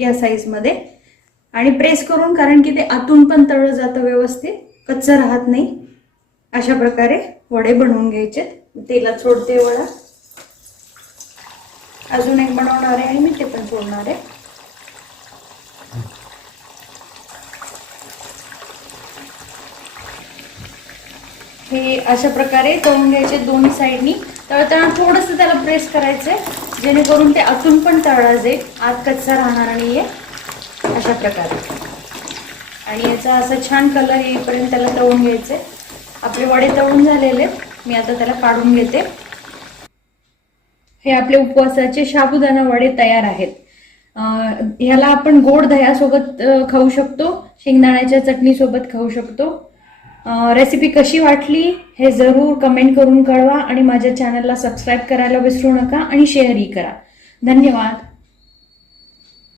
या साईज मध्ये आणि प्रेस करून, कारण की ते आतून पण तळलं जातं व्यवस्थित, कच्चं राहत नाही. अशा प्रकारे वडे बनवून घ्यायचे. तेलात सोडते वडा. अजून एक बनवणार आहे आणि मी ते पण सोडणार आहे. हे अशा प्रकारे तळून घ्यायचे दोन्ही साईडनी. तळताना थोडंसं त्याला प्रेस करायचंय जेणेकरून ते आतून पण तळलं जाईल, आत कच्चा राहणार नाहीये. अशा प्रकारे आणि याचा असा छान कलर येईपर्यंत त्याला तळून घ्यायचे. आपले वडे तळून झालेले, मी आता त्याला काढून घेते. हे आपले उपवासाचे साबुदाणा वडे तयार आहेत. ह्याला आपण गोड दह्यासोबत खाऊ शकतो, शेंगदाण्याच्या चटणी सोबत खाऊ शकतो. रेसिपी कशी वाटली हे जरूर कमेंट करून कळवा आणि माझ्या चॅनलला सबस्क्राईब करायला विसरू नका आणि शेअरही करा. धन्यवाद.